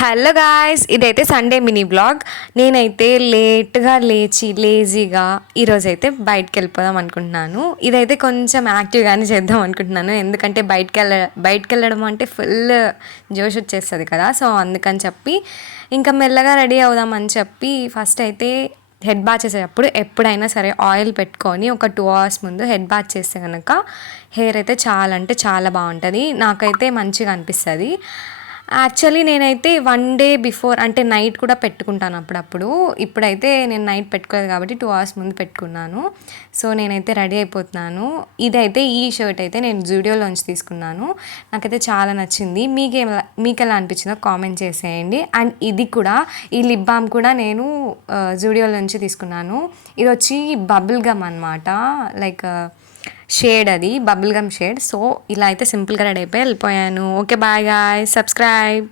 Hello guys, ఇదైతే Sunday mini blog. నేనైతే లేట్గా లేచి లేజీగా ఈరోజైతే బయటకు వెళ్ళిపోదాం అనుకుంటున్నాను. ఇదైతే కొంచెం యాక్టివ్గానే చేద్దాం అనుకుంటున్నాను, ఎందుకంటే బయటకు వెళ్ళడం అంటే ఫుల్ జోష్ వచ్చేస్తుంది కదా. సో అందుకని చెప్పి ఇంకా మెల్లగా రెడీ అవుదామని చెప్పి ఫస్ట్ అయితే హెడ్ బాత్ చేసేటప్పుడు ఎప్పుడైనా సరే ఆయిల్ పెట్టుకొని ఒక 2 hours ముందు హెడ్ బాత్ చేస్తే కనుక హెయిర్ అయితే చాలా అంటే చాలా బాగుంటుంది. నాకైతే మంచిగా అనిపిస్తుంది. యాక్చువల్లీ నేనైతే 1 day బిఫోర్ అంటే నైట్ కూడా పెట్టుకుంటాను అప్పుడప్పుడు. ఇప్పుడైతే నేను నైట్ పెట్టుకోలేదు కాబట్టి 2 hours ముందు పెట్టుకున్నాను. సో నేనైతే రెడీ అయిపోతున్నాను. ఇదైతే ఈ షర్ట్ అయితే నేను జూడియోలోంచి తీసుకున్నాను. నాకైతే చాలా నచ్చింది. మీకు ఎలా అనిపించిందో కామెంట్ చేసేయండి. అండ్ ఇది కూడా, ఈ లిప్ బామ్ కూడా నేను జూడియోలోంచి తీసుకున్నాను. ఇది వచ్చి బబుల్ గమ్ అనమాట, లైక్ షేడ్, అది బబుల్ గమ్ షేడ్. సో ఇలా అయితే సింపుల్గా రెడీ అయిపోయి వెళ్ళిపోయాను. Okay, bye guys, subscribe.